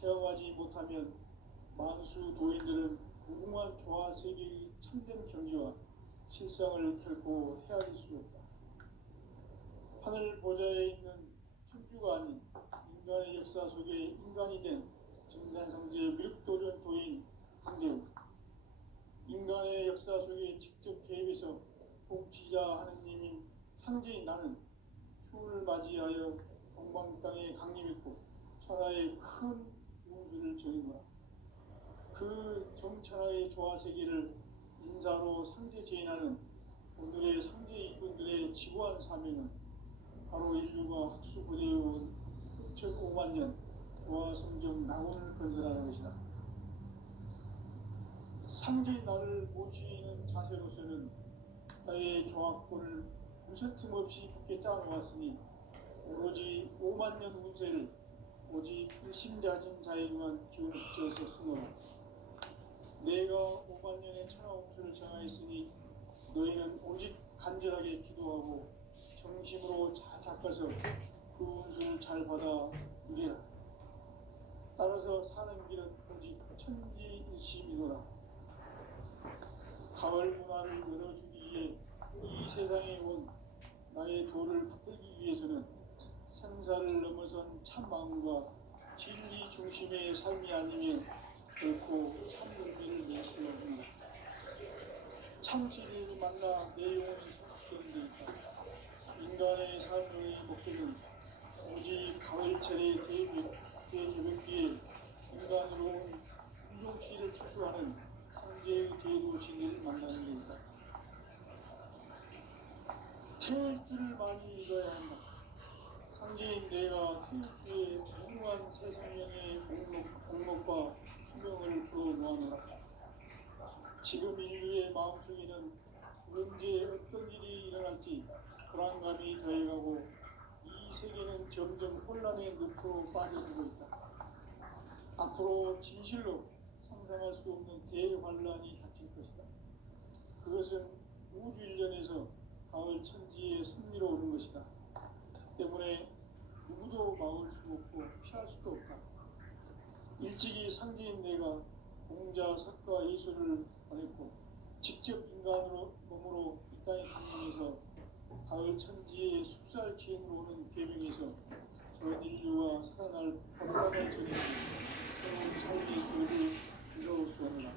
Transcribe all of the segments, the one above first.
체험하지 못하면 만수 도인들은 무궁한 조화 세계의 참된 경지와 실상을 결코 헤아릴 수 없다. 하늘 보좌에 있는 천주가 아닌 인간의 역사 속에 인간이 된 증산성제 미륵도전 도인 강대우, 인간의 역사 속에 직접 개입해서 복지자 하느님인 상제인 나는 추운을 맞이하여 동방 땅에 강림했고 천하의 큰 우주를 정인노라. 그 정천하의 조화세계를 인사로 상제 제인하는 오늘의 상제 이분들의 지구한 사명은 바로 인류가 학수고대해온 6,500만 년 조화성경 낙원을 건설하는 것이다. 상제인 나를 모시는 자세로서는 나의 조합권을 무설틈 없이 굳게 짜놓았으니 오로지 5만 년 운세를 오직 일심자진 자에게만 기울여서 쓰노라. 내가 5만 년의 천하홍수를 정하였으니 너희는 오직 간절하게 기도하고 정심으로 잘 닦아서 그 운수를 잘 받아 누리라. 따라서 사는 길은 오직 천지일심이노라. 가을 문화를 열어주기 위해 이 세상에 온 나의 도를 받들기 위해서는 생사를 넘어선 참마음과 진리 중심의 삶이 아니면 결코 참 의미를 낼 수 없습니다. 참 진리를 만나 내 영혼이 성취되는 데있다. 인간의 삶의 목적은 오직 가을철의 대제벽기에 인간으로 온 운동시를 추수하는 상제의 제도 진리를 만나는 데있다. 태일주를 많이 읽어야 한다. 상제인 내가 태일주의 무궁한 새 생명의 공목과 수명을 풀어놓아노라. 지금 인류의 마음속에는 언제 어떤 일이 일어날지 불안감이 더해가고 이 세계는 점점 혼란의 늪으로 빠져들고 있다. 앞으로 진실로 상상할 수 없는 대환란이 닥칠 것이다. 그것은 우주 일전에서 가을 천지의 섭리로 오는 것이다. 때문에 누구도 막을 수 없고 피할 수도 없다. 일찍이 상제인 내가 공자, 석가, 예수를 보냈고 직접 인간으로 몸으로 이 땅에 강림해서 가을 천지의 숙살 기운으로 오는 계명에서 전 인류와 살아날 법당을 전해 새로운 삶의 길을 이뤄주었노라.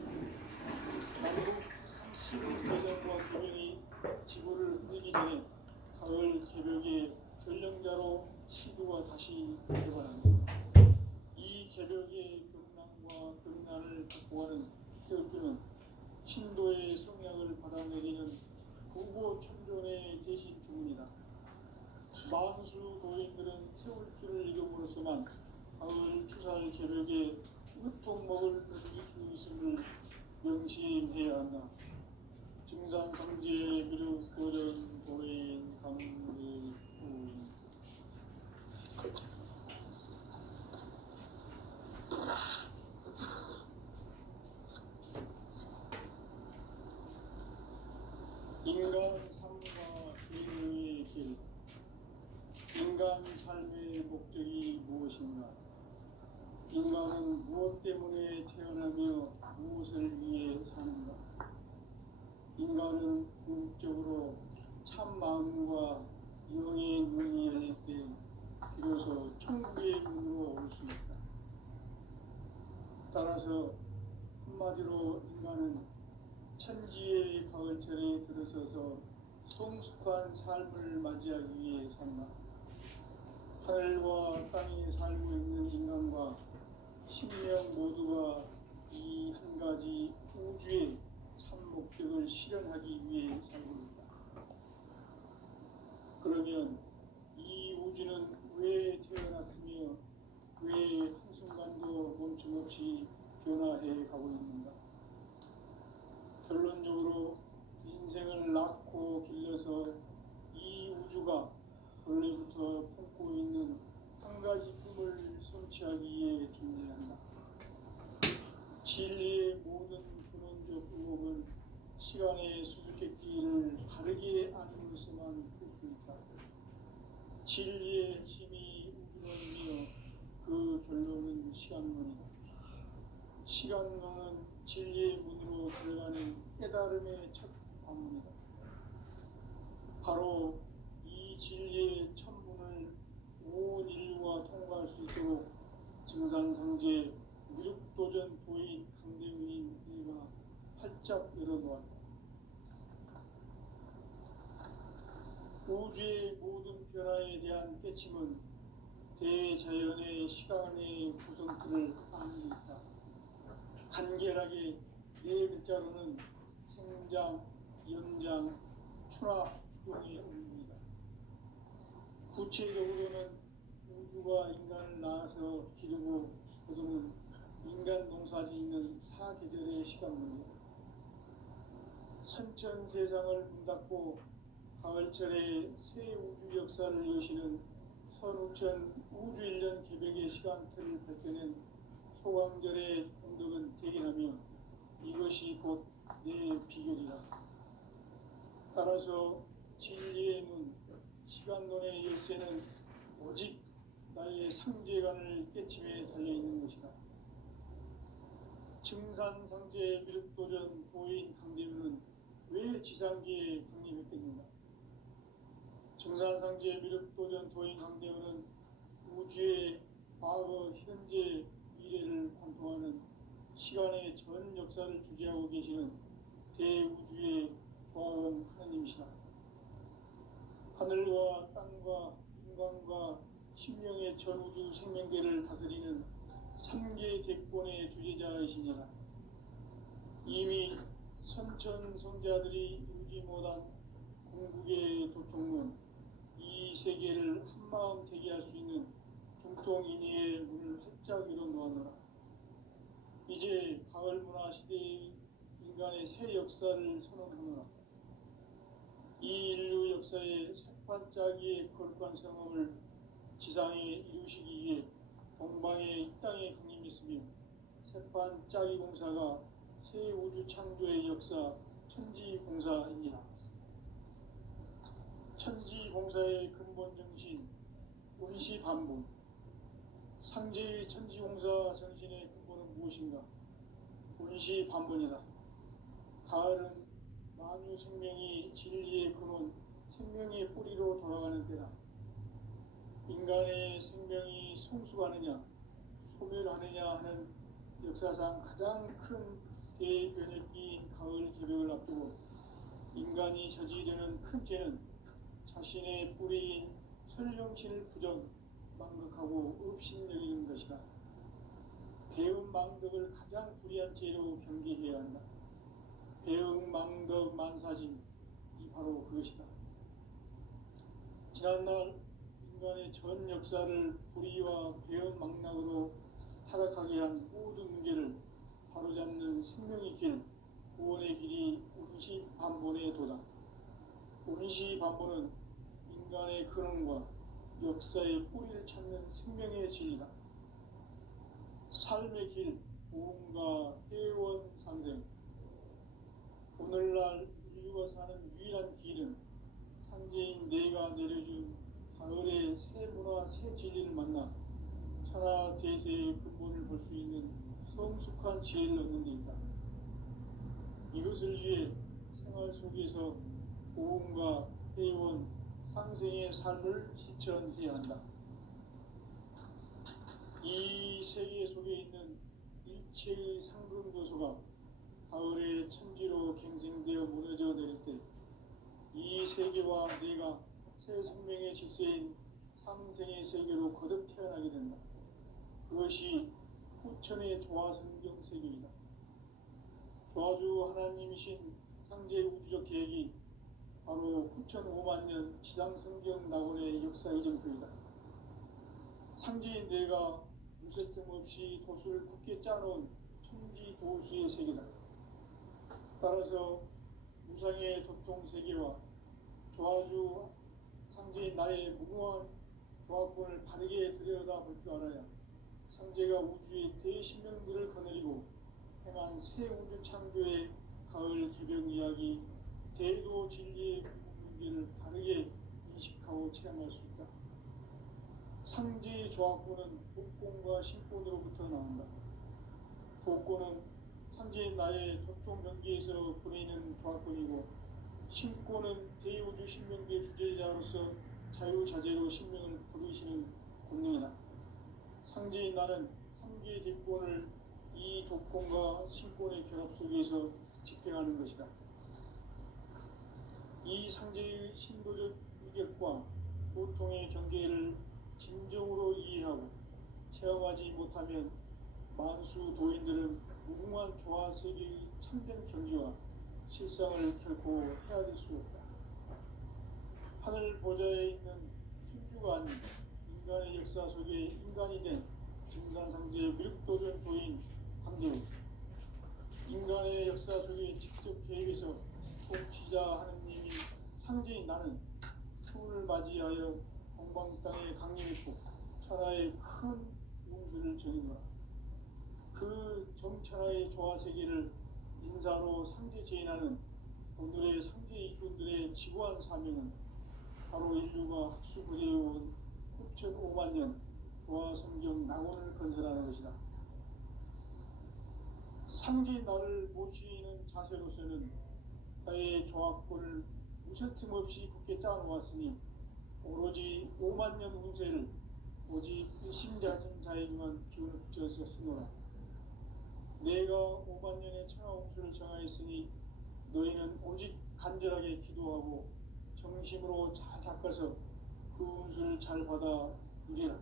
남북 35대전과 계명이 지구를 흔들기 전에 가을 개벽의 전령자로 시도가 다시 개발한다. 이 개벽의 경랑과 경란을 극복하는 태극기는 신도의 성향을 받아내리는 부고 천존의 대신 주문이다. 만수 도인들은 세울 줄을 이름으로서만 가을 추살 개벽에 으통목을 던질 수 있음을 명심해야 한다. 증산성제 미륵도전 도인 강대우. 인간 삶과 인류의 길. 인간 삶의 목적이 무엇인가? 인간은 무엇 때문에 태어나며 무엇을 위해 사는가? 인간은 궁극적으로 참 마음과 영의 눈이 열릴 때 비로소 천국의 문으로 올 수 있다. 따라서 한마디로 인간은 천지의 가을철에 들어서서 성숙한 삶을 맞이하기 위해 산다. 하늘과 땅에 살고 있는 인간과 신명 모두가 이 한 가지 우주의 참 목적을 실현하기 위해 살고 있다. 그러면 이 우주는 왜 태어났으며 왜 한순간도 멈춤없이 변화해 가고 있는가? 결론적으로 인생을 낳고 길러서 이 우주가 원래부터 품고 있는 한 가지 꿈을 성취하기 위해 존재한다. 진리의 모든 근원적 의혹은 시간의 수수께끼를 바르게 아님으로서만 풀 수 있다. 진리의 핵심이 우주론이며 그 결론은 시간론이다. 시간론은 진리의 문으로 들어가는 깨달음의 첫 관문이다. 바로 이 진리의 첫 문을 온 인류가 통과할 수 있도록 증산상제 미륵도전 도인 강대민인 네가 활짝 열어놓았다. 우주의 모든 변화에 대한 깨침은 대자연의 시간의 구성틀을 아는 데 있다. 간결하게 네 글자로는 생장, 연장, 추나 추동의 의미입니다. 구체적으로는 우주가 인간을 낳아서 기르고 거두는 인간 농사지 있는 사계절의 시간입니다. 선천 세상을 문닫고 가을철에 새 우주 역사를 여시는 선우천 우주 1년 기백의 시간틀을 밝혀낸 소강절의 공덕은 대견하며 이것이 곧 내 비결이라. 따라서 진리의 문, 시간론의 열쇠는 오직 나의 상제관을 깨침에 달려있는 것이다. 증산상제 미륵도전 도인 강대민은 왜 지상기에 강림했겠는가? 증산상제 미륵도전 도인 강대민은 우주의 과거, 현재, 미래를 관통하는 시간의 전 역사를 주재하고 계시는 대우주의 조화원 하나님이시다. 하늘과 땅과 인간과 신명의 전우주 생명계를 다스리는 3개 대권의 주재자이시니라. 이미 선천성자들이 이루지 못한 궁극의 도통은 이 세계를 한마음 되게 할 수 있는 중통인의의 문을 활짝 열어놓았노라. 이제 가을 문화 시대의 인간의 새 역사를 선언하노라. 이 인류 역사의 색반짝이의 거룩한 성험을 지상에 이루시기 위해 동방의 이 땅에 강림했으며 색반짝이 공사가 새 우주 창조의 역사 천지공사입니다. 천지공사의 근본 정신 운시반본. 상제의 천지공사 정신의 근본은 무엇인가? 운시반본이다. 가을은 만유 생명이 진리의 근원, 생명의 뿌리로 돌아가는 때다. 인간의 생명이 성숙하느냐, 소멸하느냐 하는 역사상 가장 큰 대변혁기인 가을 개벽을 앞두고 인간이 저지르는 큰 죄는 자신의 뿌리인 설령신을 부정, 망극하고 업신여기는 것이다. 배은 망덕을 가장 불의한 죄로 경계해야 한다. 배은 망덕 만사짐이 바로 그것이다. 지난날 인간의 전 역사를 불의와 배은 망락으로 타락하게 한 모든 문제를 바로잡는 생명의 길, 구원의 길이 운시반본의 도다. 운시반본은 인간의 근원과 역사의 뿌리를 찾는 생명의 진리다. 삶의 길, 보험과 회원 상생. 오늘날 인류가 사는 유일한 길은 상제인 내가 내려준 가을의 새 문화, 새 진리를 만나 천하 대세의 근본을 볼 수 있는 성숙한 지혜를 얻는 데 있다. 이것을 위해 생활 속에서 보험과 회원, 상생의 삶을 실천해야 한다. 이 세계 속에 있는 일체의 상금도소가 가을의 천지로 갱생되어 무너져 내릴 때 이 세계와 내가 새 생명의 질서인 상생의 세계로 거듭 태어나게 된다. 그것이 후천의 조화성경 세계이다. 조화주 하나님이신 상제 우주적 계획이 바로 후천 5만 년 지상성경 낙원의 역사 이정표이다. 상제인 내가 무쇠점 없이 도수를 굳게 짜놓은 천지 도수의 세계다. 따라서 무상의 도통 세계와 조화주 상제인 나의 무궁한 조화권을 바르게 들여다볼 줄 알아야 상제가 우주의 대신명들을 거느리고 행한 새 우주 창조의 가을 개벽 이야기, 대도 진리의 문제를 바르게 인식하고 체험할 수 있다. 상제의 조화권은 복권과 신권으로부터 나온다. 복고는 상제인 나의 도통 경계에서 보내는 조합권이고, 신고는 대우주 신명계 주제자로서 자유자재로 신명을 부르시는 권능이다. 상제인 나는 삼계 뒷권을 이 독권과 신권의 결합 속에서 집행하는 것이다. 이 상제의 신도적 위격과 보통의 경계를 진정으로 이해하고 체험하지 못하면 만수 도인들은 무궁한 조화 세계의 참된 경지와 실상을 결코 헤아릴 수 없다. 하늘 보좌에 있는 천주가 아닌 인간의 역사 속에 인간이 된 증산상제의 미륵도전 도인 강제로 인간의 역사 속에 직접 개입해서 통치자 하느님이 상제인 나는 추운을 맞이하여 동방 땅에 강림했고 천하의 큰 용수를 정인노라. 그 정천하의 조화세계를 인사로 상제 제인하는 오늘의 상제 이꾼들의 지구한 사명은 바로 인류가 학수부대해온 9,500만 년 조화성경 낙원을 건설하는 것이다. 상제인 나를 모시는 자세로서는 나의 조합권을 무설틈 없이 굳게 짜놓았으니 오로지 5만 년 운세를 오직 일심자진 자에게만 기운을 붙여서 쓰노라. 내가 5만 년의 천하홍수를 정하였으니 너희는 오직 간절하게 기도하고 정심으로 잘 닦아서 그 운수를 잘 받아 누리라.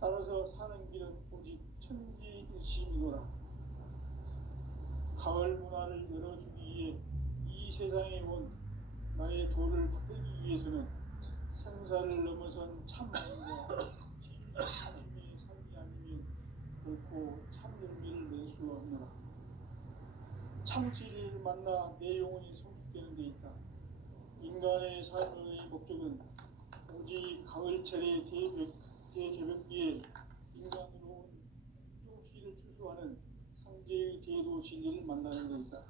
따라서 사는 길은 오직 천지일심이노라. 가을 문화를 열어주기 위해 이 세상에 온 나의 도를 받들기 위해서는 생사를 넘어선 참마음과 진리 중심의 삶이 아니면 결코 참 열매를 낼 수 없노라. 참 진리를 만나 내 영혼이 성숙되는 데 있다. 인간의 삶의 목적은 오직 가을철의 대제벽기에 인간으로 온 육시를 추수하는 상제의 대도 진리를 만나는 데 있다.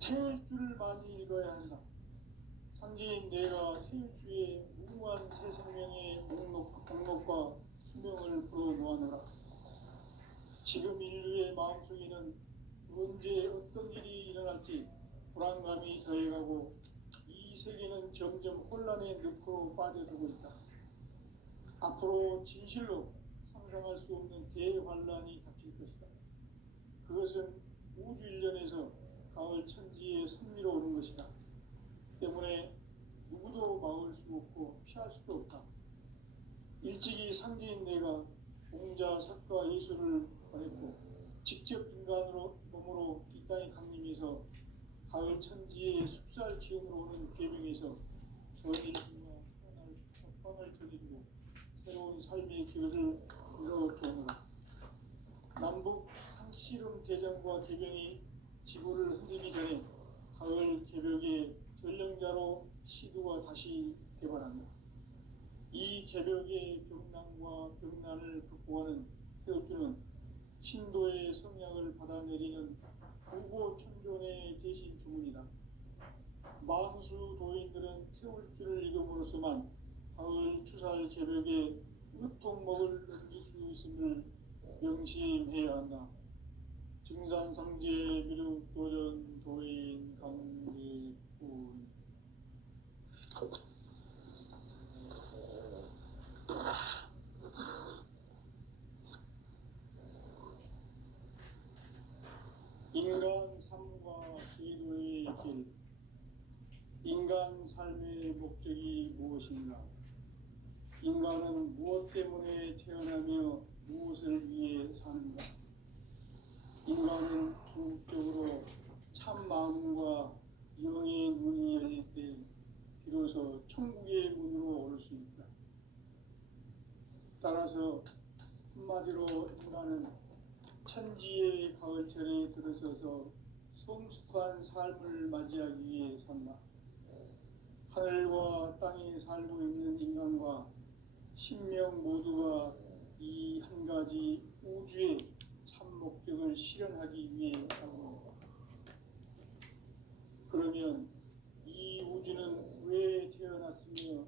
태일주를 많이 읽어야 한다. 상제인 내가 태일주의 무궁한 새 생명의 목록과 수명을 불어놓아노라. 지금 인류의 마음속에는 언제 어떤 일이 일어날지 불안감이 더해가고 이 세계는 점점 혼란의 늪으로 빠져들고 있다. 앞으로 진실로 상상할 수 없는 대환란이 닥칠 것이다. 그것은 우주 일련에서 가을 천지에 선미로 오는 것이다. 때문에 누구도 막을 수 없고 피할 수도 없다. 일찍이 상제인 내가 공자, 석가, 예수를 보냈고 직접 인간으로 몸으로 이 땅에 강림해서 가을 천지의 숲살 기운으로 오는 계명에서 어린이와 선을 저지르고 새로운 삶의 길을 열어주노라. 남북 상씨름 대전과 개병이 지구를 흔들기 전에 가을 개벽의 전령자로 시두가 다시 개발한다. 이 개벽의 병난과 병난을 극복하는 태엽주는 신도의 성약을 받아내리는 구고천존의 대신 주문이다. 만수 도인들은 태울주를 읽음으로써만 가을 추살 개벽에 으통목을 넘길 수 있음을 명심해야 한다. 증산상제 미륵도전 도인 강제꾼. 인간 삶과 제도의 길. 인간 삶의 목적이 무엇인가? 인간은 무엇 때문에 태어나며 무엇을 위해 사는가? 인간은 궁극적으로 참 마음과 영의 문이 열릴 때 비로소 천국의 문으로 오를 수 있다. 따라서 한마디로 인간은 천지의 가을철에 들어서서 성숙한 삶을 맞이하기 위해 산다. 하늘과 땅에 살고 있는 인간과 신명 모두가 이 한 가지 우주의 참 목적을 실현하기 위해 살고 있다. 그러면 이 우주는 왜 태어났으며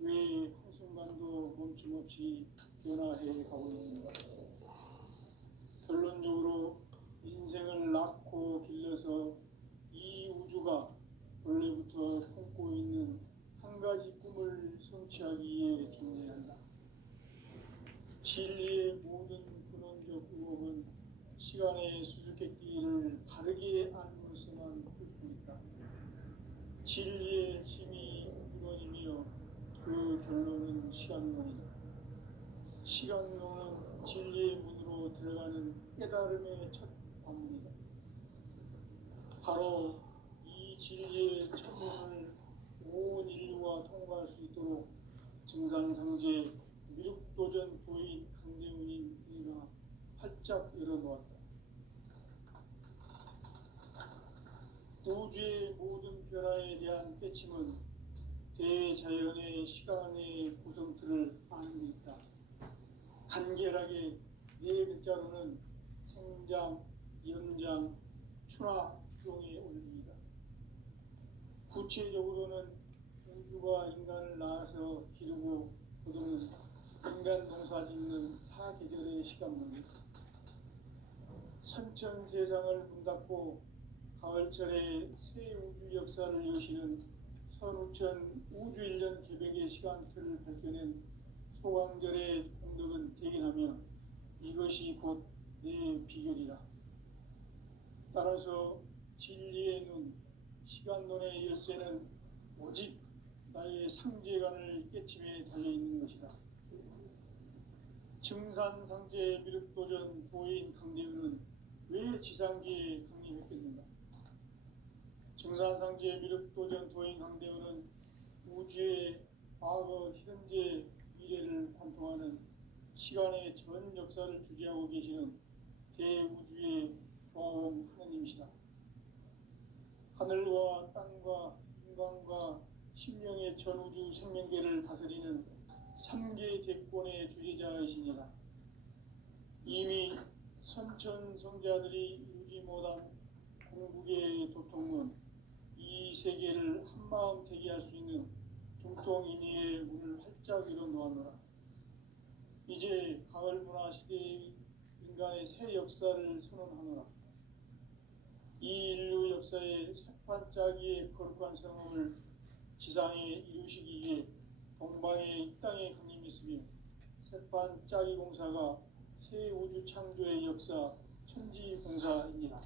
왜 한순간도 멈추지 멈춤없이 변화해 가고 있습니다. 결론적으로 인생을 낳고 길러서 이 우주가 원래부터 품고 있는 한 가지 꿈을 성취하기 위해 존재한다. 진리의 모든 근원적 의혹은 시간의 수수께끼를 바르게 알므로서만 풀 수 있다. 진리의 힘이 근원이며 그 결론은 시간론이다. 시간론은 진리의 문으로 들어가는 깨달음의 첫 관문이다. 바로 이 진리의 천문을 온 인류가 통과할 수 있도록 증산상제 미륵도전 도인 강대훈인 이가 활짝 열어놓았다. 우주의 모든 변화에 대한 깨침은 대자연의 시간의 구성틀을 아는 데 있다. 간결하게 네 글자로는 생장, 연장, 추나 추동의 원리이다. 구체적으로는 우주가 인간을 낳아서 기르고 거두는 인간 농사 짓는 사계절의 시간문이다. 선천 세상을 문닫고 가을철에 새 우주 역사를 여시는 선우천 우주일년 개백의 시간틀을 밝혀낸 소강절의 공덕은 대견하며 이것이 곧 내 비결이라. 따라서 진리의 눈, 시간론의 열쇠는 오직 나의 상제관을 깨침에 달려있는 것이다. 증산상제 미륵도전 도인 강대훈은 왜 지상계에 강림했겠는가? 증산상제 미륵도전 도인 강대훈은 우주의 과거, 현재, 미래를 관통하는 시간의 전 역사를 주재하고 계시는 대우주의 조화원 하나님이시다. 하늘과 땅과 인간과 신명의 전우주 생명계를 다스리는 3개 대권의 주재자이시니라. 이미 선천성자들이 이루지 못한 공국의 도통은 이 세계를 한마음 대기할 수 있는 중통인의의 문을 활짝 열어놓았노라. 이제 가을 문화 시대의 인간의 새 역사를 선언하노라. 이 인류 역사의 새판짜기의 거룩한 성험을 지상에 이루시기 위해 동방의 이 땅에 강림했으며 새판짜기 공사가 새 우주 창조의 역사 천지공사입니다.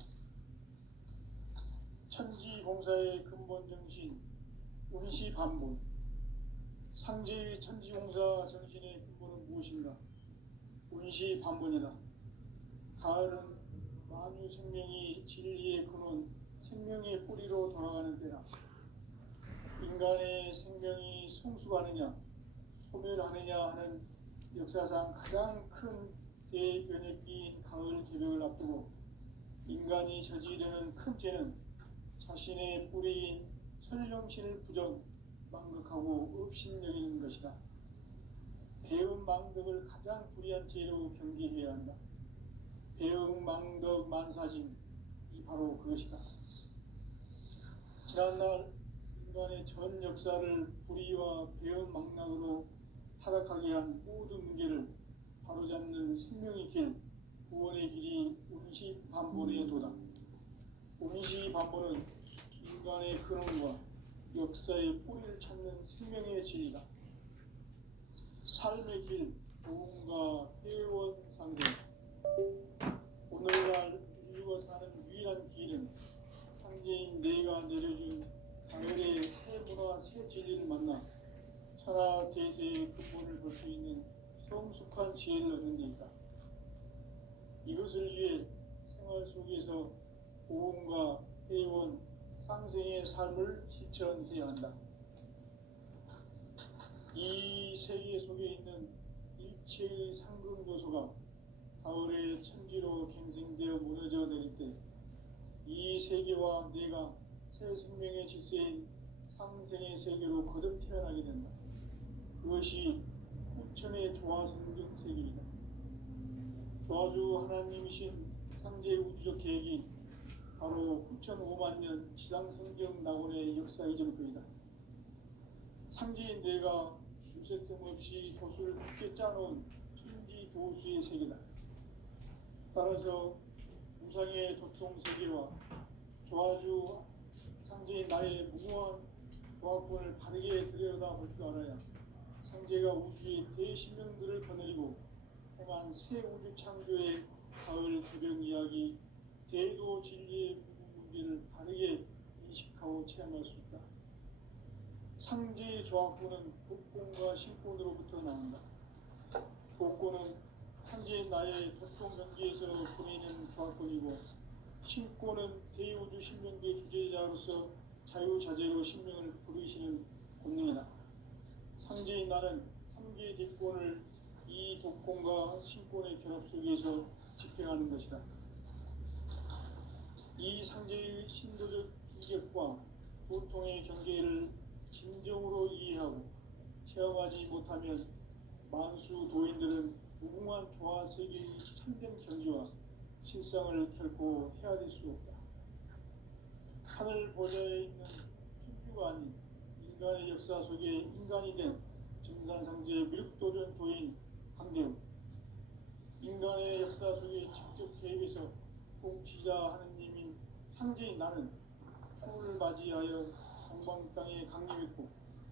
천지공사의 근본 정신 운시반본. 상제의 천지공사 정신의 근본은 무엇인가? 운시반본이다. 가을은 만유 생명이 진리의 근원, 생명의 뿌리로 돌아가는 때다. 인간의 생명이 성숙하느냐, 소멸하느냐 하는 역사상 가장 큰 대변혁기인 가을 개벽을 앞두고 인간이 저지르는 큰 죄는 자신의 뿌리인 설령신을 부정, 망극하고 업신여기는 것이다. 배음 망덕을 가장 불의한 죄로 경계해야 한다. 배음 망덕 만사짐이 바로 그것이다. 지난날 인간의 전 역사를 불의와 배음 망락으로 타락하게 한 모든 문제를 바로잡는 생명의 길, 구원의 길이 운시반본의 도다. 운시반본은 인간의 근원과 역사의 뿌리를 찾는 생명의 진리다. 삶의 길, 도움과 회원 상생. 오늘날 인류가 사는 유일한 길은 상제인 내가 내려준 가을의 새 문화, 새 진리를 만나 천하 대세의 근본을 볼 수 있는 성숙한 지혜를 얻는 데 있다. 이것을 위해 생활 속에서 고음과 회원, 상생의 삶을 실천해야 한다. 이 세계 속에 있는 일체의 상금 요소가 가을의 천지로 갱생되어 무너져 내릴 때 이 세계와 내가 새 생명의 질서인 상생의 세계로 거듭 태어나게 된다. 그것이 후천의 조화성경 세계이다. 조화주 하나님이신 상제 우주적 계획이 바로 후천 5만년 지상성경 낙원의 역사 이전거이다. 상제인 내가 무쇠 틈 없이 굳게 짜놓은 천지 도수의 세계다. 따라서 우상의 도통 세계와 조아주 상제인 나의 무궁한 조합권을 바르게 들여다볼 줄 알아야 상제가 우주의 대신명들을 거느리고 행한 새 우주 창조의 가을 개벽 이야기, 대도 진리의 문제를 바르게 인식하고 체험할 수 있다. 상제의 조합권은 복권과 신권으로부터 나온다. 복권은 상제인 나의 도통 경계에서 보내는 조합권이고, 신권은 대우주 신명계 주제자로서 자유자재로 신명을 부르시는 권능이다. 상제인 나는 3개의 뒷권을 이 독권과 신권의 결합 속에서 집행하는 것이다. 이 상제의 신도적 이격과 도통의 경계를 진정으로 이해하고 체험하지 못하면 만수 도인들은 무궁한 조화 세계의 참된 경지와 실상을 결코 헤아릴 수 없다. 하늘 보좌에 있는 천주가 아닌 인간의 역사 속에 인간이 된 증산상제 미륵도전 도인 강대우, 인간의 역사 속에 직접 개입해서 통치자 하느님인 상제인 나는 추을 맞이하여 동방 땅에 강림했고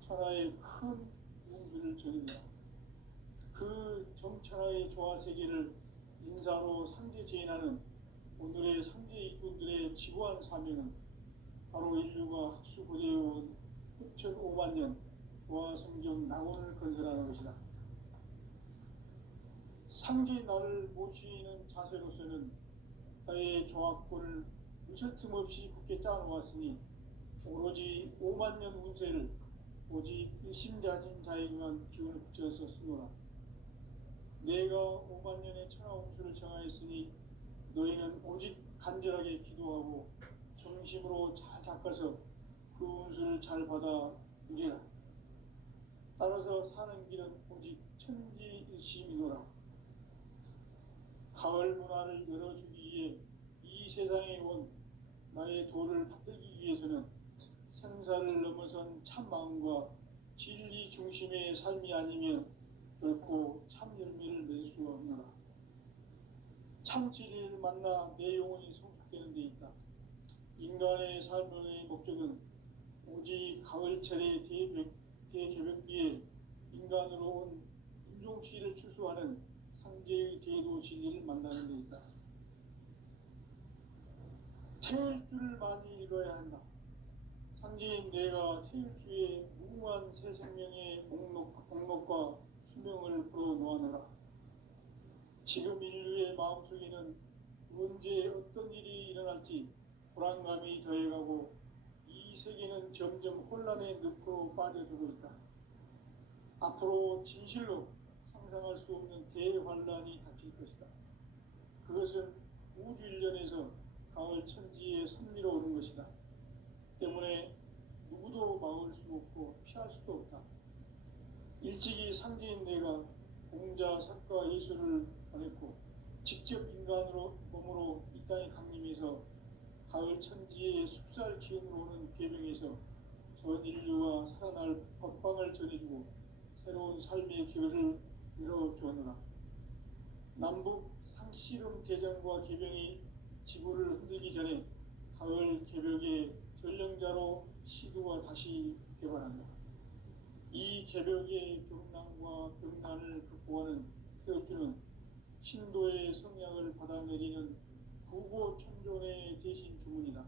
천하의 큰 운수를 전했다. 그 정천하의 조화 세계를 인사로 상제 제인하는 오늘의 상제 일꾼들의 지구한 사명은 바로 인류가 학수고대해온 6,500만 년 조화 성경 낙원을 건설하는 것이다. 상제인 나를 모시는 자세로서는 나의 조합권을 무설 틈 없이 굳게 짜놓았으니 오로지 5만 년 운세를 오직 일심자진 자에게만 기운을 붙여서 쓰노라. 내가 5만 년의 천하운수를 정하였으니 너희는 오직 간절하게 기도하고 정심으로 잘 닦아서 그 운수를 잘 받아 누리라. 따라서 사는 길은 오직 천지일심이노라. 가을 문화를 열어주기 위해 이 세상에 온 나의 도를 받들기 위해서는 생사를 넘어선 참 마음과 진리 중심의 삶이 아니면 결코 참 열매를 맺을 수가 없노라. 참 진리를 만나 내 영혼이 성숙되는 데 있다. 인간의 삶의 목적은 오직 가을철의 대개벽기에 인간으로 온 인종씨를 추수하는 상제의 대도 진리를 만나는 데 있다. 태울 줄을 많이 읽어야 한다. 상제인 내가 태울주의 무궁한 새 생명의 목록과 수명을 불어놓아노라. 지금 인류의 마음속에는 언제 어떤 일이 일어날지 불안감이 더해가고 이 세계는 점점 혼란의 늪으로 빠져들고 있다. 앞으로 진실로 상상할 수 없는 대환란이 닥칠 것이다. 그것은 우주 일전에서 가을 천지에 섭리로 오는 것이다. 때문에 누구도 막을 수 없고 피할 수도 없다. 일찍이 상제인 내가 공자, 석가, 예수를 보냈고 직접 인간으로 몸으로 이 땅에 강림해서 가을 천지의 숲살 기운으로 오는 궤병에서 전 인류가 살아날 법방을 전해주고 새로운 삶의 기회를 열어주었노라. 남북 상씨름 대전과 개병이 지구를 흔들기 전에 가을 개벽의 전령자로 시도가 다시 개발한다. 이 개벽의 병난과 병난을 극복하는 태엽주는 신도의 성향을 받아내리는 부고천존의 대신 주문이다.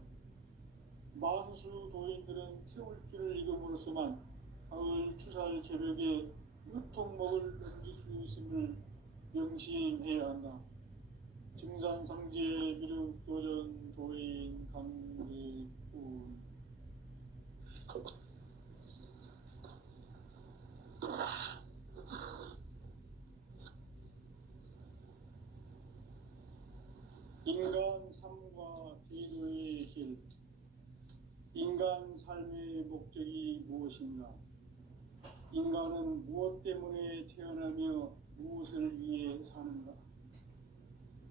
만수 도인들은 태울주를 읽음으로써만 가을 추살 개벽의 유통목을 넘길 수 있음을 명심해야 한다. 증산상제 미륵도전 도인 강대군. 인간 삶과 제도의 길. 인간 삶의 목적이 무엇인가? 인간은 무엇 때문에 태어나며 무엇을 위해 사는가?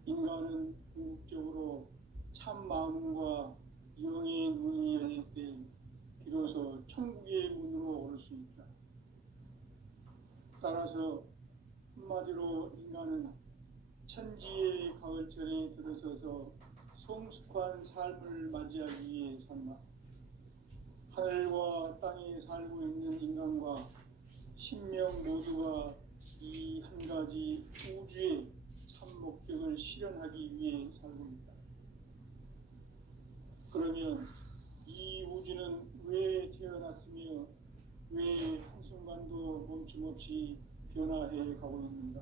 인간은 궁극적으로 참 마음과 영의 문이 열릴 때 비로소 천국의 문으로 올 수 있다. 따라서 한마디로 인간은 천지의 가을철에 들어서서 성숙한 삶을 맞이하기 위해 산다. 하늘과 땅에 살고 있는 인간과 신명 모두가 이 한 가지 우주의 참 목적을 실현하기 위해 살고 있다. 그러면 이 우주는 왜 태어났으며 왜 한순간도 멈춤없이 변화해 가고 있는가?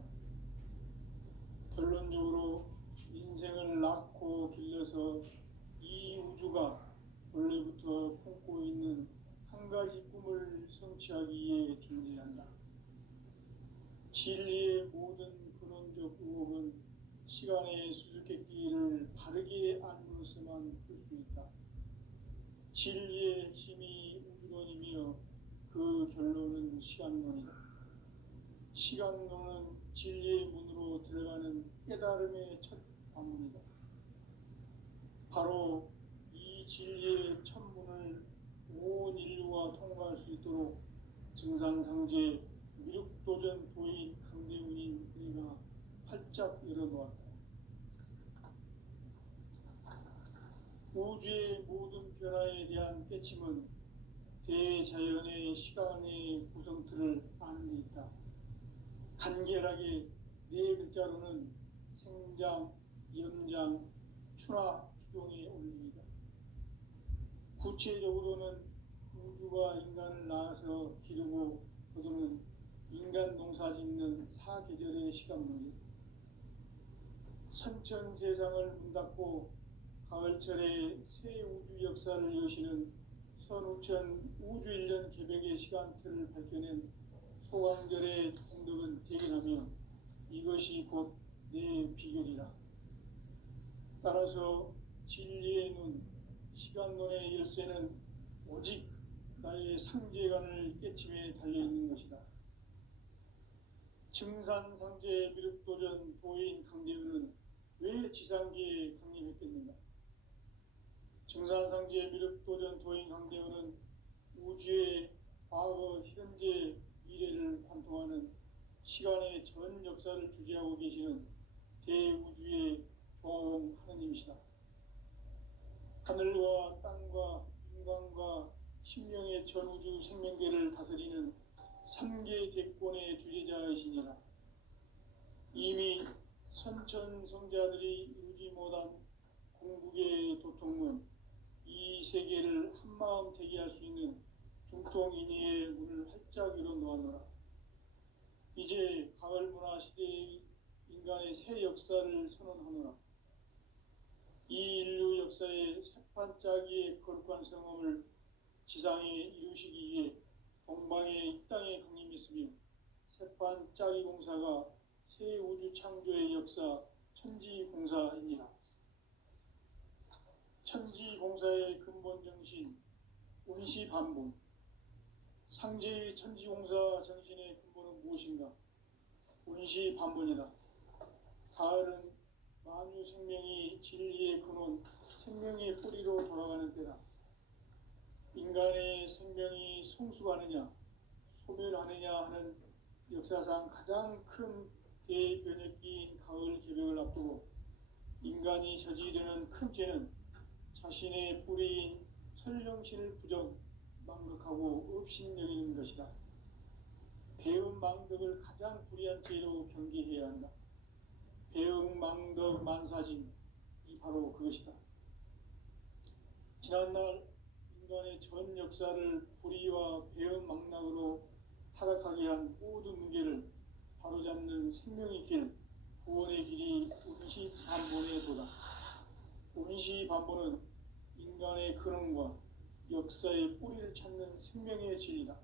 결론적으로 인생을 낳고 길러서 이 우주가 원래부터 품고 있는 한 가지 꿈을 성취하기 위해 존재한다. 진리의 모든 근원적 의혹은 시간의 수수께끼를 바르게 알므로서만 풀 수 있다. 진리의 핵심이 우주론이며 그 결론은 시간론이다. 시간론은 진리의 문으로 들어가는 깨달음의 첫 방문이다. 바로 이 진리의 첫 문을 온 인류가 통과할 수 있도록 증산상제 미륵도전 도인 강대훈인 내가 활짝 열어놓았다. 우주의 모든 변화에 대한 깨침은 대자연의 시간의 구성틀을 아는 데 있다. 간결하게 네 글자로는 생장, 연장, 추나 추동의 원리이다. 구체적으로는 우주가 인간을 낳아서 기르고 거두는 인간 농사 짓는 사계절의 시간문제, 선천세상을 문닫고 가을철에 새 우주 역사를 여시는 선우천 우주일년 개백의 시간틀을 밝혀낸 소강절의 공덕은 대견하며 이것이 곧 내 비결이라. 따라서 진리의 눈, 시간론의 열쇠는 오직 나의 상제관을 깨침에 달려있는 것이다. 증산상제 미륵도전 도인 강대훈은 왜 지상계에 강림했겠는가? 증산상제 미륵도전 도인 강대훈은 우주의 과거, 현재, 미래를 관통하는 시간의 전 역사를 주재하고 계시는 대우주의 조화원 하느님이시다. 하늘과 땅과 인간과 신명의 전우주 생명계를 다스리는 3계 대권의 주재자이시니라. 이미 선천성자들이 이루지 못한 궁극의 도통문, 이 세계를 한마음 대기할 수 있는 중통인의의 문을 활짝 열어놓았노라. 이제 가을 문화 시대의 인간의 새 역사를 선언하노라. 이 인류 역사의 새판짜기의 거룩한 성험을 지상에 이루시기 위해 동방의 이 땅에 강림했으며 새판짜기 공사가 새 우주 창조의 역사 천지공사이니라. 천지공사의 근본 정신 운시반본, 상제의 천지공사 정신의 근본은 무엇인가? 운시반본이다. 가을은 만유 생명이 진리의 근원, 생명의 뿌리로 돌아가는 때다. 인간의 생명이 성숙하느냐, 소멸하느냐 하는 역사상 가장 큰 대변혁기인 가을 개벽을 앞두고 인간이 저지르는 큰 죄는 자신의 뿌리인 설령신을 부정, 망극하고 업신여기는 것이다. 배음 망덕을 가장 불의한 죄로 경계해야 한다. 배음 망덕 만사진, 이 바로 그것이다. 지난날 인간의 전 역사를 불의와 배음 망락으로 타락하게 한 모든 문제를 바로잡는 생명의 길, 구원의 길이 운시반본의 도다. 운시반본은 인간의 근원과 역사의 뿌리를 찾는 생명의 진리다.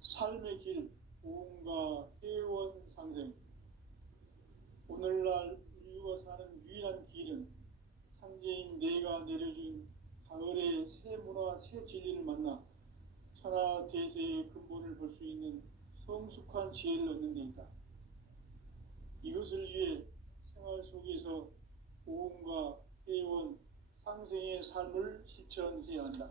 삶의 길, 보험과 회원 상생. 오늘날 인류가 사는 유일한 길은 상제인 내가 내려준 가을의 새 문화, 새 진리를 만나 천하 대세의 근본을 볼 수 있는 성숙한 지혜를 얻는 데 있다. 이것을 위해 생활 속에서 보험과 회원, 상생의 삶을 실천해야 한다.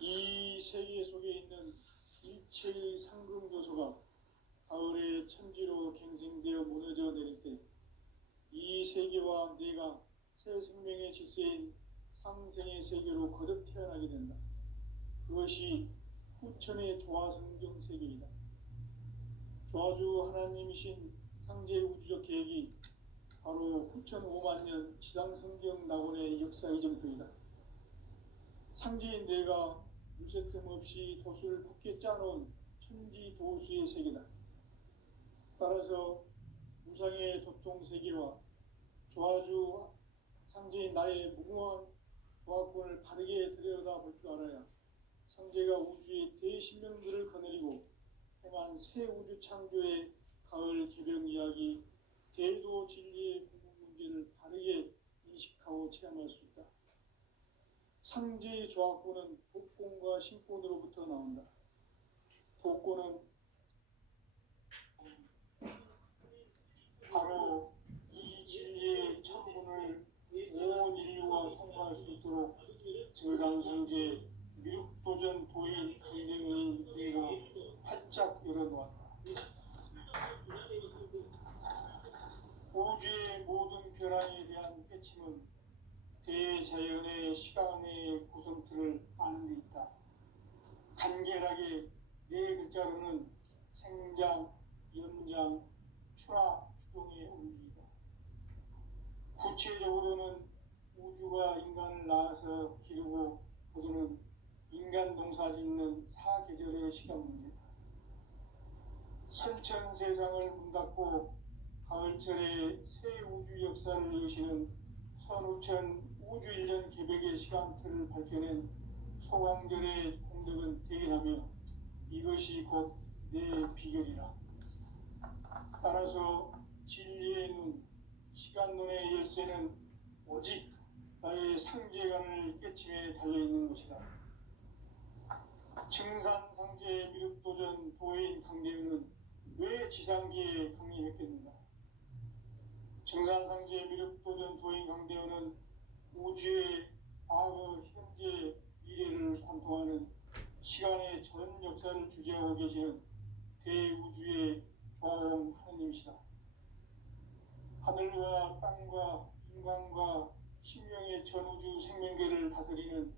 이 세계 속에 있는 일체의 상금 요소가 세계와 내가 새 생명의 질서인 상생의 세계로 거듭 태어나게 된다. 그것이 후천의 조화성경 세계이다. 조화주 하나님이신 상제 우주적 계획이 바로 후천 5만 년 지상성경 낙원의 역사 이정표이다. 상제인 내가 물새 틈 없이 도수를 굳게 짜놓은 천지 도수의 세계다. 따라서 무상의 도통 세계와 조화주 상제인 나의 무궁한 조화권을 바르게 들여다볼 줄 알아야 상제가 우주의 대신명들을 거느리고 행한 새 우주 창조의 가을 개병 이야기, 대도 진리의 궁극 문제를 바르게 인식하고 체험할 수 있다. 상제의 조화권은 복권과 신권으로부터 나온다. 복권은 바로 이 진리의 천문을 온 인류가 통과할 수 있도록 증산성제 미륵도전 도인 강령의 내가 활짝 열어놓았다. 우주의 모든 변화에 대한 깨침은 대자연의 시간의 구성틀을 아는 데 있다. 간결하게 네 글자로는 생장, 연장, 추락, 추동의 원리이다. 구체적으로는 우주가 인간을 낳아서 기르고 거두는 인간 농사 짓는 사계절의 시간 문제다. 선천 세상을 문 닫고 가을철에 새 우주 역사를 여시는 선우천 우주 1년 개백의 시간틀을 밝혀낸 소광절의 공덕은 대견하며 이것이 곧 내 비결이라. 따라서 진리의 눈, 시간론의 열쇠는 오직 나의 상제관을 깨침에 달려있는 것이다. 증산상제 미륵도전 도인 강대우는 왜 지상기에 강림했겠는가? 증산상제 미륵도전 도인 강대우는 우주의 과거, 현재, 미래를 관통하는 시간의 전 역사를 주재하고 계시는 대우주의 조화원 하느님이시다. 하늘과 땅과 인간과 신명의 전우주 생명계를 다스리는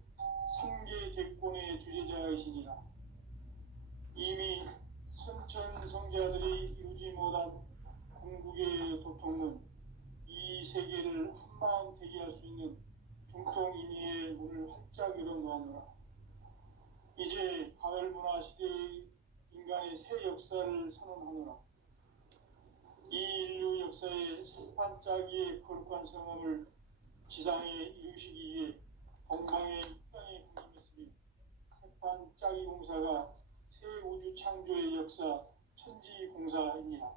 삼계 대권의 주제자이시니라. 이미 선천 성자들이 이루지 못한 궁극의 도통은 이 세계를 한마음 되게 할 수 있는 중통인의의 문을 활짝 열어놓았노라. 이제 가을 문화 시대의 인간의 새 역사를 선언하노라. 이 인류 역사의 반짝이의 거룩한 성함을 지상에 이루시기 위해 동방의 땅에 강림했으며 반짝이 공사가 새 우주 창조의 역사 천지공사입니다.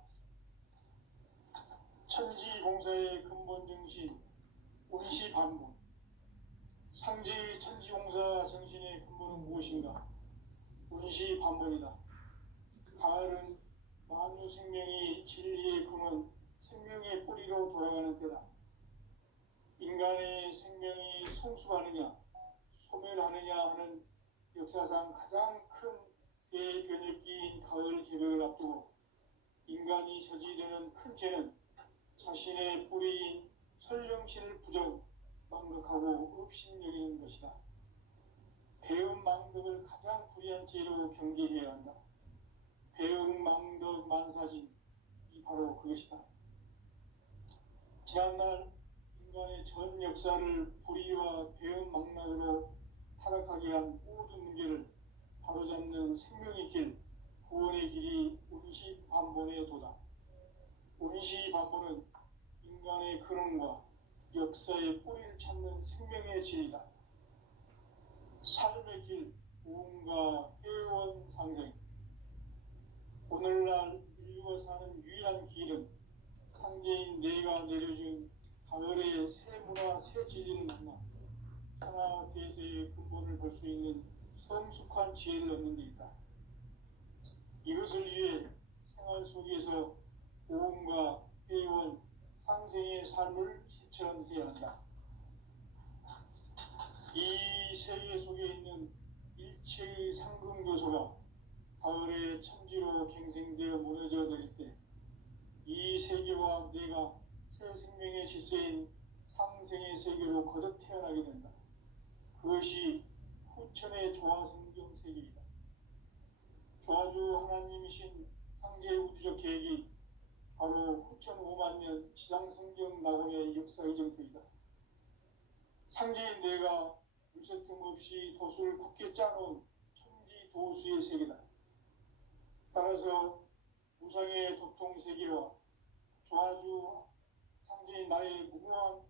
천지공사의 근본 정신 운시반본. 상제의 천지공사 정신의 근본은 무엇인가? 운시반본이다. 가을은 만유 생명이 진리의 근원, 생명의 뿌리로 돌아가는 때다. 인간의 생명이 성숙하느냐, 소멸하느냐 하는 역사상 가장 큰 대변혁기인 가을 개벽을 앞두고 인간이 저지르는 큰 죄는 자신의 뿌리인 설령신을 부정, 망각하고 업신여기는 것이다. 배음 망덕을 가장 불의한 죄로 경계해야 한다. 배음 망덕 만사진, 이 바로 그것이다. 지난날 인간의 전 역사를 불의와 배음 망락으로 타락하게 한 모든 문제를 바로잡는 생명의 길, 구원의 길이 운시반본의 도다. 운시반본은 인간의 근원과 역사의 뿌리를 찾는 생명의 진리다. 삶의 길, 우음과 회원 상생. 오늘날 인류가 사는 유일한 길은 상제인 내가 내려준 가을의 새 문화, 새 진리를 만나 하나 대세의 근본을 볼 수 있는 성숙한 지혜를 얻는 데 있다. 이것을 위해 생활 속에서 오음과 회원, 상생의 삶을 실천해야 한다. 이 세계 속에 있는 일체의 상금교소가 가을의 천지로 갱생되어 무너져 내릴 때 이 세계와 내가 새 생명의 질서인 상생의 세계로 거듭 태어나게 된다. 그것이 후천의 조화성경 세계이다. 조화주 하나님이신 상제의 우주적 계획이 바로 후천 5만 년 지상성경 낙원의 역사의 정토이다. 상제인 내가 물새틈 없이 도수를 굳게 짜놓은 천지 도수의 세계다. 따라서 무상의 도통 세계와 조화주 상제인 나의 무궁한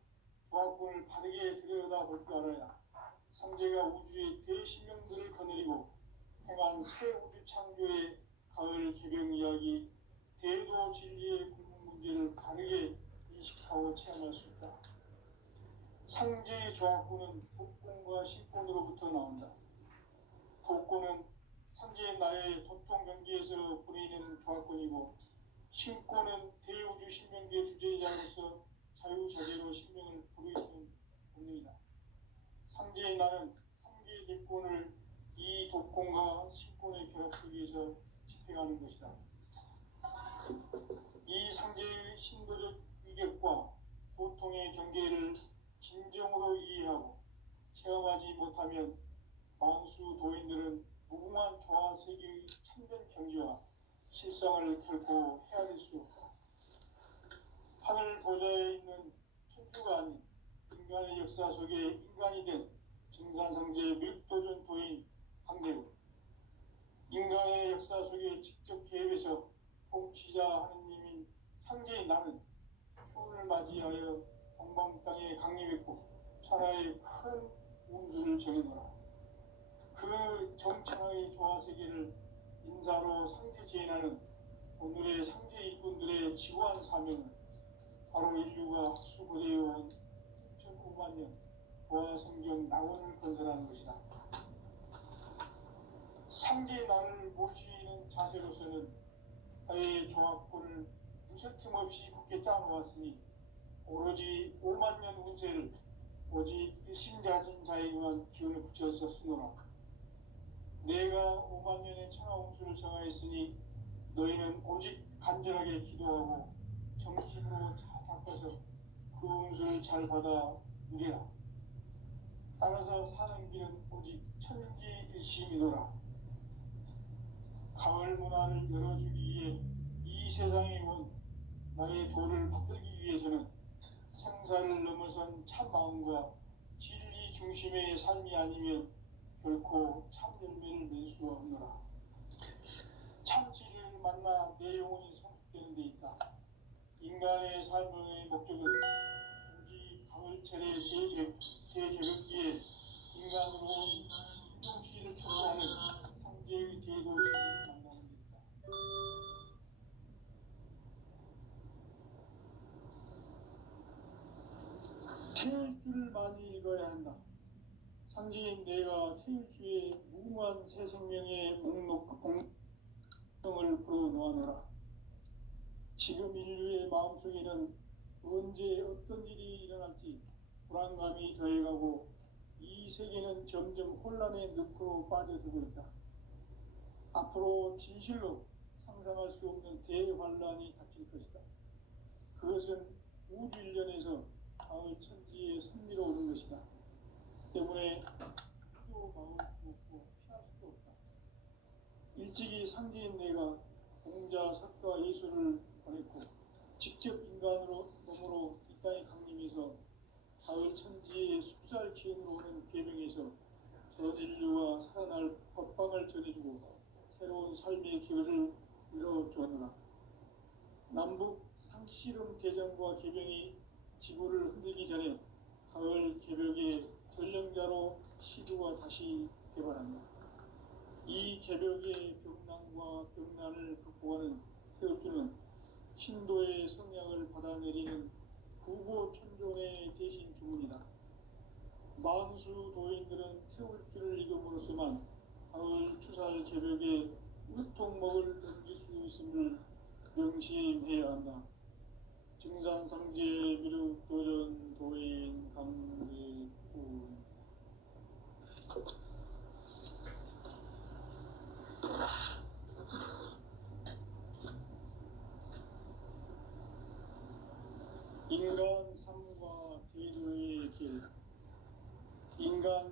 조화권을 바르게 들여다볼 줄 알아야 상제가 우주의 대신명들을 거느리고 행한 새 우주 창조의 가을 개병 이야기 대도 진리의 굶은 문제를 바르게 인식하고 체험할 수 있다. 상제의 조화권은 복권과 신권으로부터 나온다. 복권은 상제의 나의 도통 경계에서 보내는 조화권이고, 신권은 대우주 신명계 주제자로서 자유자재로 신명을 부르시는 본능이다. 상제의 나는 상계 대권을 이 도권과 신권의 결합 속에서 집행하는 것이다. 이 상제의 신도적 위격과 도통의 경계를 진정으로 이해하고 체험하지 못하면 만수 도인들은 무궁한 조화 세계의 참된 경지와 실상을 결코 헤아릴 수 없다. 하늘 보좌에 있는 천주가 아닌 인간의 역사 속에 인간이 된 증산상제의 밀도전 도인 강대우, 인간의 역사 속에 직접 개입해서 통치자 하느님인 상제인 나는 추운을 맞이하여 동방 땅에 강림했고 천하의 큰 운수를 정해놓으라. 그 정천하의 조화세계를 인사로 상제 제인하는 오늘의 상제 일꾼들의 지구한 사명은 바로 인류가 학수고대해온 6,5만 년 조화성경 낙원을 건설하는 것이다. 상제의 나를 모시는 자세로서는 나의 조합권을 무쇠틈 없이 굳게 짜놓았으니 오로지 5만 년 운세를 오직 일심자진 자에게만 기운을 붙여서 쓰노라. 내가 5만 년의 천하 운수를 정하였으니 너희는 오직 간절하게 기도하고 정심으로 잘 잡아서 그 운수를 잘 받아 누리라. 따라서 사는 길은 오직 천지일심이노라. 가을 문화를 열어주기 위해 이 세상에 온 나의 도를 받들기 위해서는 생사를 넘어선 참 마음과 진리 중심의 삶이 아니면 결코 참 열매를 맺을 수가 없노라. 참 진리를 만나 내 영혼이 성숙되는 데 있다. 인간의 삶의 목적은 오직 가을철의 대개벽기에 인간으로 온 인종시를 초래하는 상제의 대도시를 만나는 데 있다. 태일주를 많이 읽어야 한다. 상제인 내가 태일주의 무궁한 새 생명의 목록 공성을 풀어놓아노라. 지금 인류의 마음속에는 언제 어떤 일이 일어날지 불안감이 더해가고 이 세계는 점점 혼란의 늪으로 빠져들고 있다. 앞으로 진실로 상상할 수 없는 대환란이 닥칠 것이다. 그것은 우주 일련에서 가을 천지에 선미로 오는 것이다. 때문에 또 막을 수 없고 피할 수도 없다. 일찍이 상제인 내가 공자, 석가, 예수를 보냈고 직접 인간으로 몸으로 이 땅에 강림해서 가을 천지의 숲살 기운으로 오는 계명에서 전 인류가 살아날 법방을 전해주고 새로운 삶의 기회를 이뤄주었노라. 남북 상씨름 대전과 계병이 지구를 흔들기 전에 가을 개벽의 전령자로 시주가 다시 개발한다. 이 개벽의 병난과 병난을 극복하는 태엽주는 신도의 성향을 받아내리는 부고 천존의 대신 주문이다. 만수 도인들은 태울주를 이름으로서만 가을 추살 개벽의 으통목을 넘길 수 있음을 명심해야 한다. 증산상제 미륵도전 도인 강대군. 인간 삶과 대도의 길, 인간